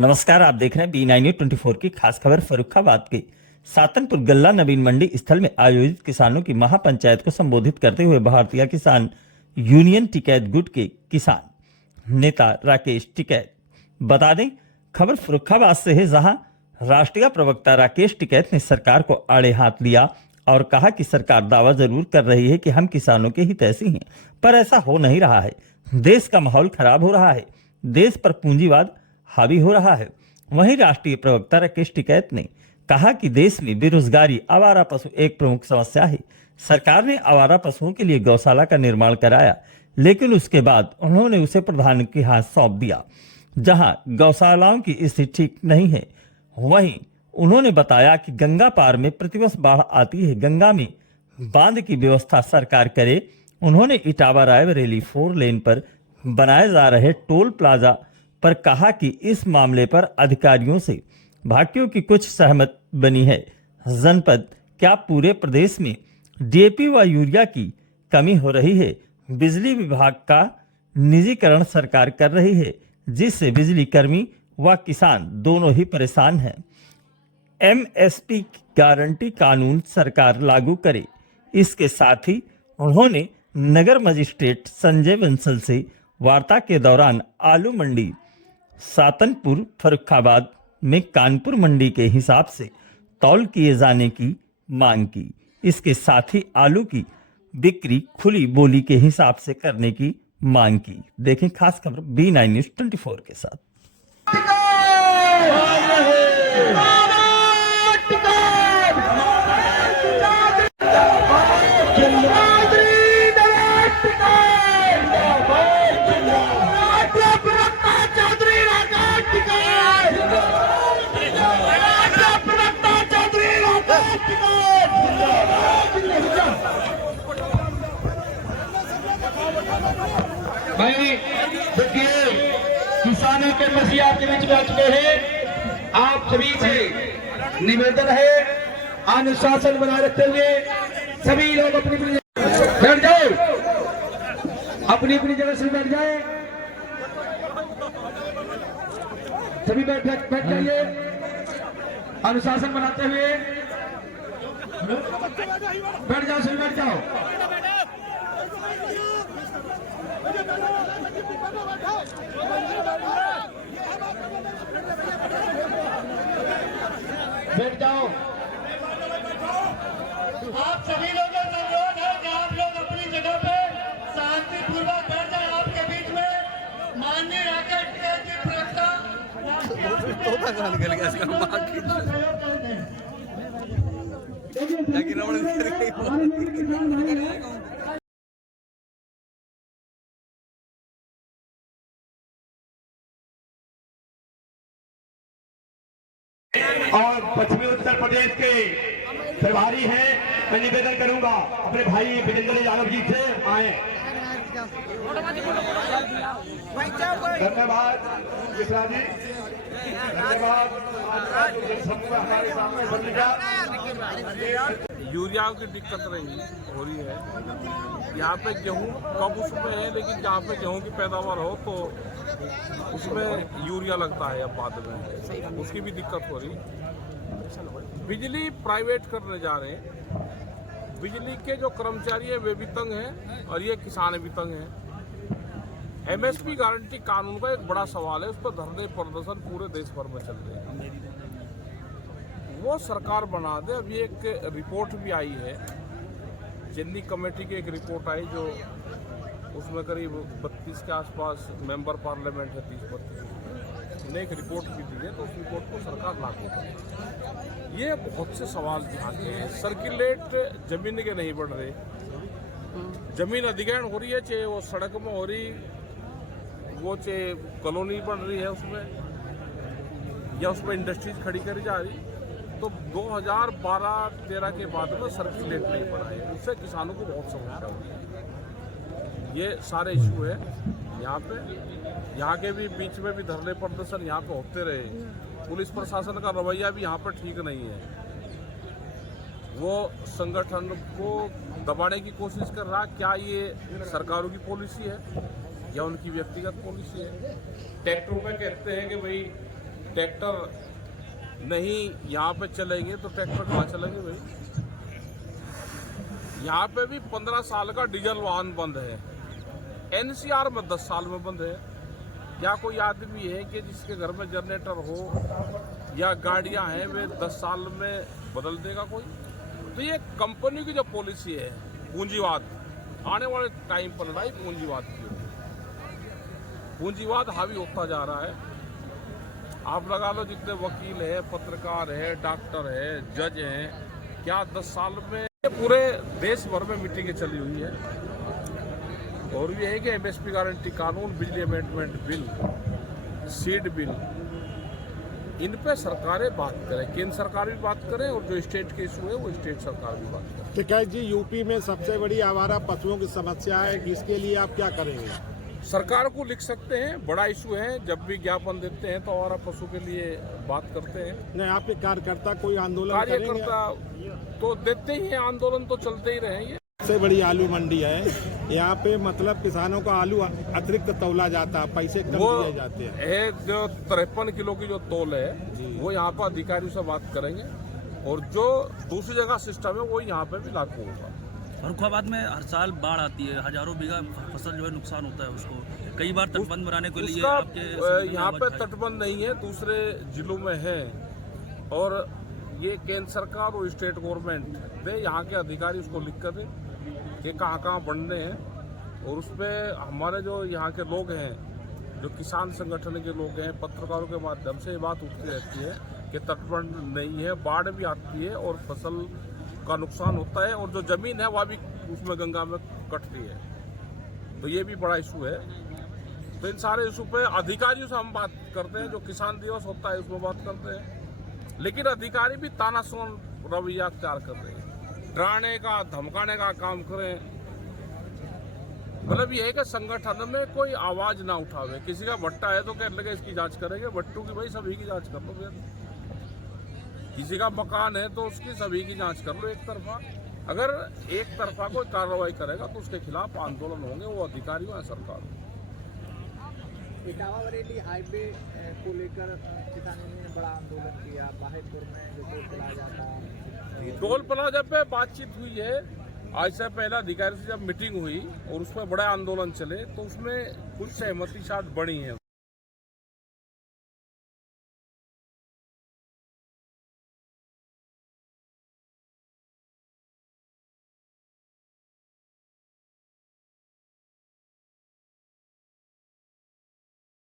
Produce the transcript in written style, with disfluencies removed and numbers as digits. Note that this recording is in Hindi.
नमस्कार, आप देख रहे हैं B9 न्यूज़ 24 की खास खबर। फर्रुखाबाद के सातनपुर गल्ला नवीन मंडी स्थल में आयोजित किसानों की महापंचायत को संबोधित करते हुए भारतीय किसान यूनियन टिकैत गुट के किसान नेता राकेश टिकैत। बता दें, खबर फर्रुखाबाद से है, जहां राष्ट्रीय प्रवक्ता राकेश टिकैत ने सरकार को आड़े हाथ लिया और कहा कि सरकार दावा जरूर कर रही है कि हम किसानों के हितैषी हैं, पर ऐसा हो नहीं रहा है। देश का माहौल खराब हो रहा है, देश पर पूंजीवाद हावी हो रहा है। वहीं राष्ट्रीय प्रवक्ता राकेश टिकैत ने कहा कि देश में बेरोजगारी, आवारा पशु एक प्रमुख समस्या है। सरकार ने आवारा पशुओं के लिए गौशाला का निर्माण कराया, लेकिन उसके बाद उन्होंने उसे प्रधान के हाथ सौंप दिया, जहां गौशालाओं की स्थिति ठीक नहीं है। वहीं उन्होंने बताया कि गंगा पार में प्रतिवर्ष बाढ़ आती है, गंगा में बांध की व्यवस्था सरकार करे। उन्होंने इटावा रायबरेली 4 लेन पर बनाए जा रहे टोल प्लाजा पर कहा कि इस मामले पर अधिकारियों से भाकियों की कुछ सहमत बनी है। जनपद क्या पूरे प्रदेश में डीएपी व यूरिया की कमी हो रही है। बिजली विभाग का निजीकरण सरकार कर रही है, जिससे बिजली कर्मी व किसान दोनों ही परेशान हैं। एमएसपी गारंटी कानून सरकार लागू करे। इसके साथ ही उन्होंने नगर मजिस्ट्रेट संजय बंसल से वार्ता के दौरान आलू मंडी सातनपुर फर्रुखाबाद में कानपुर मंडी के हिसाब से तौल किए जाने की मांग की। इसके साथ ही आलू की बिक्री खुली बोली के हिसाब से करने की मांग की। देखें खास खबर B9 न्यूज़ 24 के साथ। भाई देखिए, किसानों के मसीहा आपके बीच में आ चुके हैं। आप सभी से निवेदन है, अनुशासन बनाए रखते हुए सभी लोग अपनी अपनी बैठ जाओ, अपनी अपनी जगह से बैठ जाए, सभी बैठ जाइए अनुशासन बनाते हुए। बैठ जाओ, सभी बैठ जाओ। बैठ जाओ। आप सभी लोगों का अनुरोध है कि आप लोग अपनी जगह पे शांतिपूर्वक बैठ जाए। आपके बीच में माननीय राकेश टिकैत जी प्रवक्ता और पश्चिमी उत्तर प्रदेश के प्रभारी हैं, मैं निवेदन करूंगा अपने भाई विजेंद्र यादव जी से आए। धन्यवाद मिश्रा जी, धन्यवाद। हमारे सामने यूरिया की दिक्कत हो रही है। यहाँ पे गेहूँ कम उसमें है, लेकिन जहाँ पे गेहूँ की पैदावार हो तो उसमें यूरिया लगता है। अब बाद में उसकी भी दिक्कत हो रही। बिजली प्राइवेट करने जा रहे हैं। बिजली के जो कर्मचारी है वे भी तंग हैं और ये किसान भी तंग हैं। एमएसपी गारंटी कानून का एक बड़ा सवाल है, उस पर धरने प्रदर्शन पूरे देश भर में चल रहे हैं। वो सरकार बना दे। अभी एक रिपोर्ट भी आई है, चेन्नई कमेटी की एक रिपोर्ट आई, जो उसमें करीब 32 के आसपास मेंबर पार्लियामेंट है, 30-32 ने एक रिपोर्ट भी दी है, तो उस रिपोर्ट को सरकार लागू करे। ये बहुत से सवाल यहाँ के हैं। सर्कुलेट जमीन के नहीं बढ़ रहे, जमीन अधिग्रहण हो रही है, चाहे वो सड़क में हो रही, वो चाहे कॉलोनी बन रही है उसमें, या उसमें इंडस्ट्रीज खड़ी करी जा रही। तो 2012-13 के बाद में सर्कुलेट नहीं पड़ा है, उससे किसानों को बहुत समस्या होती है। ये सारे इशू है यहाँ पे। यहाँ के भी बीच में भी धरने प्रदर्शन यहाँ पे होते रहे। पुलिस प्रशासन का रवैया भी यहाँ पर ठीक नहीं है। वो संगठन को दबाने की कोशिश कर रहा। क्या ये सरकारों की पॉलिसी है या उनकी व्यक्तिगत पॉलिसी है? ट्रैक्टरों पे कहते हैं कि भाई ट्रैक्टर नहीं यहाँ पे चलेंगे तो ट्रैक्टर कहाँ चलेंगे भाई। यहाँ पे भी 15 साल का डीजल वाहन बंद है, एनसीआर में 10 साल में बंद है। क्या कोई आदमी है कि जिसके घर में जनरेटर हो या गाड़ियां हैं वे 10 साल में बदल देगा कोई? तो ये कंपनी की जो पॉलिसी है पूंजीवाद, आने वाले टाइम पर लड़ाई पूंजीवाद की होगी। पूंजीवाद हावी होता जा रहा है। आप लगा लो जितने वकील है, पत्रकार है, डॉक्टर है, जज हैं, क्या 10 साल में पूरे देश भर में मीटिंगें चली हुई है। और ये है कि एमएसपी गारंटी कानून, बिजली अमेंडमेंट बिल, सीड बिल, इन पे सरकारें बात करें, केंद्र सरकार भी बात करे और जो स्टेट के इशू है वो स्टेट सरकार भी बात करे। टिकैत जी, यूपी में सबसे बड़ी आवारा पशुओं की समस्या है, इसके लिए आप क्या करेंगे? सरकार को लिख सकते हैं, बड़ा इशू है, जब भी ज्ञापन देते हैं तो आवारा पशु के लिए बात करते हैं। नहीं, आपके कार्यकर्ता कोई आंदोलन करेंगे? कार्यकर्ता तो देते ही हैं, आंदोलन तो चलते ही रहेंगे। सबसे बड़ी आलू मंडी है, यहाँ पे मतलब किसानों का आलू अतिरिक्त तौला जाता है, पैसे कम वो दिए जाते हैं। है जो 53 किलो की जो तोल है वो यहाँ पर अधिकारियों से बात करेंगे और जो दूसरी जगह सिस्टम है वो यहाँ पे भी लागू होगा। फर्रुखाबाद में हर साल बाढ़ आती है, हजारों बीघा फसल जो है नुकसान होता है उसको। कई बार तटबंध बनाने के लिए उसका आपके यहाँ पे तटबंध नहीं है, दूसरे जिलों में है। और ये केंद्र सरकार और स्टेट गवर्नमेंट दे, यहाँ के अधिकारी उसको लिख कर दे कि कहाँ कहाँ बनने हैं। और उस पर हमारे जो यहाँ के लोग हैं, जो किसान संगठन के लोग हैं, पत्रकारों के माध्यम से ये बात उठती रहती है कि तटबंध नहीं है, बाढ़ भी आती है और फसल का नुकसान होता है और जो जमीन है वह भी उसमें गंगा में कटती है। तो ये भी बड़ा इशू है। तो इन सारे इशू पे अधिकारियों से हम बात करते हैं, जो किसान दिवस होता है उसमें बात करते हैं। लेकिन अधिकारी भी तानाशाह रवैया अख्तियार कर रहे हैं, डराने का, धमकाने का काम करें। मतलब ये है कि संगठन में कोई आवाज ना उठावे। किसी का भट्टा है तो कहने लगे इसकी जांच करेंगे, भट्टू की भाई सभी की जांच कर लो फिर। किसी का मकान है तो उसकी सभी की जांच कर लो एक तरफा। अगर एक तरफा कोई कार्रवाई करेगा तो उसके खिलाफ आंदोलन होंगे, वो अधिकारियों या सरकार। इटावा बरेली हाईवे को लेकर किसानों ने बड़ा आंदोलन किया। बाहिरपुर में जो टोल प्लाजा था, टोल प्लाजा पे बातचीत हुई है। आज से पहले अधिकारी से जब मीटिंग हुई और उसमें बड़ा आंदोलन चले तो उसमें कुछ सहमति शायद बनी है।